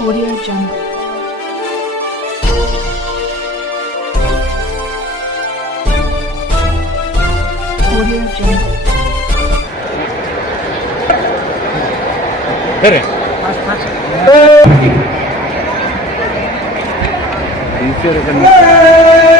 Audio Jungle. Audio Jungle. Hit it. Hey!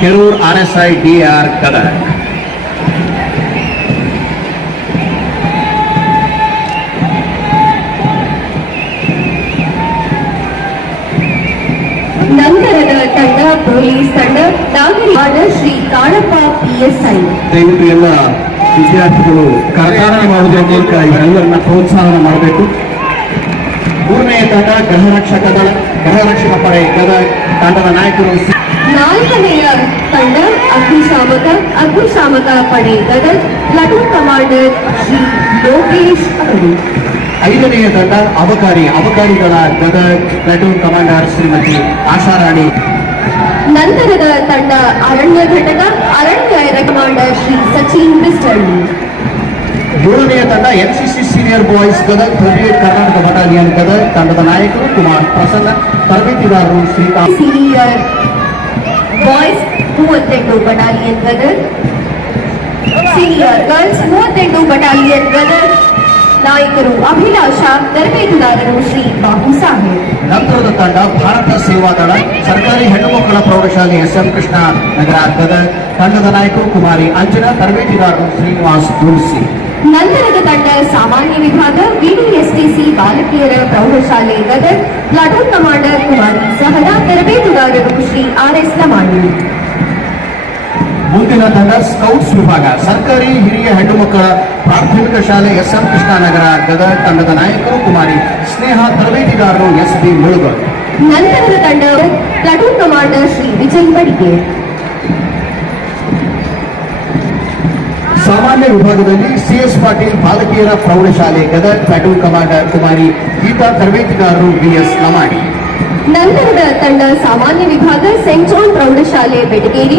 Kerur R S I D R Gadag ನಂತರದ ತಂಡ police ತಂಡ ನಾಗರಿಕರಾದ Shri Kalappa PSI ದಯವಿಟ್ಟು ಎಲ್ಲ ವಿದ್ಯಾರ್ಥಿಗಳು ಕರಕಾರಣ ಮಾಡುವುದರ ಮೂಲಕ ಇವರೆಲ್ಲರನ್ನ ಪ್ರೋತ್ಸಾಹನ ಮಾಡಬೇಕು. ಮೂರನೆಯ ತಂಡ ಗೃಹ ರಕ್ಷಕ ದಳ ಗೃಹ ರಕ್ಷಕ ಪಡೆ ಗದಗ ತಂಡದ ನಾಯಕರು ಸಿ- ನಾಲ್ಕನೆಯ ತಂಡ ಅಗ್ನಿಶಾಮಕ ಅಗ್ನಿಶಾಮಕ ಪಡೆ ಗದಗ್ ಪ್ಲಟೂನ್ ಕಮಾಂಡರ್ ಶ್ರೀ ಲೋಕೇಶ್ ಅವರು ಐದನೆಯ ತಂಡ ಅಬಕಾರಿ ಅಬಕಾರಿಗಳ ಗದಗ್ ಪ್ಲಾಟೂನ್ ಕಮಾಂಡರ್ ಶ್ರೀಮತಿ ಆಶಾರಾಣಿ ನಂತರದ ತಂಡ ಅರಣ್ಯ ಘಟಕ ಅರಣ್ಯ ಕಮಾಂಡರ್ ಶ್ರೀ ಸಚಿನ್ ಬಿಸ್ಟಳ್ಳಿ ಏಳನೆಯ ತಂಡ NCC senior boys Gadag thirty Karnataka battalion Gadag ತಂಡದ ನಾಯಕರು ಕುಮಾರ್ ಪ್ರಸನ್ನ ತರಬೇತಿದಾರರು ಶ್ರೀಕಾಂತ್ ಸೀನಿಯರ್ ಬಾಯ್ಸ್ ಮೂವತ್ತೆಂಟು ಬಟಾಲಿಯನ್ ಗದರ್ ಸೀನಿಯರ್ ಗರ್ಲ್ಸ್ ಮೂವತ್ತೆಂಟು ಬಟಾಲಿಯನ್ ಗದರ್ ನಾಯಕರು ಅಭಿಲಾಷ ತರಬೇತುದಾರರು ಶ್ರೀ ಬಾಬು ಸಾಹೇಬ್. ನಂತರದ ತಂಡ ಭಾರತ ಸೇವಾ ದಳ ಸರ್ಕಾರಿ ಹೆಣ್ಣು ಮಕ್ಕಳ ಪ್ರೌಢಶಾಲೆ ಎಸ್ ಎಂ ಕೃಷ್ಣ ನಗರ ಗದಗ್ ತಂಡದ ನಾಯಕರು ಕುಮಾರಿ ಅಂಜನಾ ತರಬೇತುದಾರರು ಶ್ರೀನಿವಾಸ್ ತುಳಸಿ ನಂತರದ ತಂಡ ಸಾಮಾನ್ಯ ವಿಭಾಗ ವಿಡಿಎಸ್ಟಿಸಿ ಬಾಲಕಿಯರ ಪ್ರೌಢಶಾಲೆ ಗದಗ್ ಪ್ಲಾಟೂನ್ ಕಮಾಂಡರ್ ಕುಮಾರಿ ಸಹನಾ. ತರಬೇತುದಾರರು ಶ್ರೀ ಆರೈಸಿದ ಮಾಡಿ ಮುಂದಿನ ತಂಡ ಸ್ಕೌಟ್ಸ್ ವಿಭಾಗ. ಸರ್ಕಾರಿ ಹಿರಿಯ ಹೆಣ್ಣು ಮಕ್ಕಳ ಪ್ರಾಥಮಿಕ ಶಾಲೆ ಎಸ್ ಎಂ ಕೃಷ್ಣಾನಗರ. ಗದಗ ತಂಡದ ನಾಯಕರು ಕುಮಾರಿ ಸ್ನೇಹ ತರಬೇತಿದಾರರು ಎಸ್ ಬಿ ಮುಳುಗಲ್ ನಂತರದ ತಂಡ ಪ್ಲಾಟೂನ್ ಕಮಾಂಡರ್ ಶ್ರೀ ವಿಜಯ್ ಬಡಿಗೆ ಸಾಮಾನ್ಯ ವಿಭಾಗದಲ್ಲಿ ಸಿಎಸ್ ಪಾಟೀಲ್ ಬಾಲಕಿಯರ ಪ್ರೌಢಶಾಲೆ ಗದಗ ಪ್ಲಾಟೂನ್ ಕಮಾಂಡರ್ ಕುಮಾರಿ ಗೀತಾ ತರಬೇತಿದಾರರು ಬಿಎಸ್ ಲಮಾಡಿ ನಂತರದ ತಂಡ ಸಾಮಾನ್ಯ ವಿಭಾಗ ಸೆಂಟ್ ಜಾನ್ ಪ್ರೌಢಶಾಲೆ ಬೆಟಗೇರಿ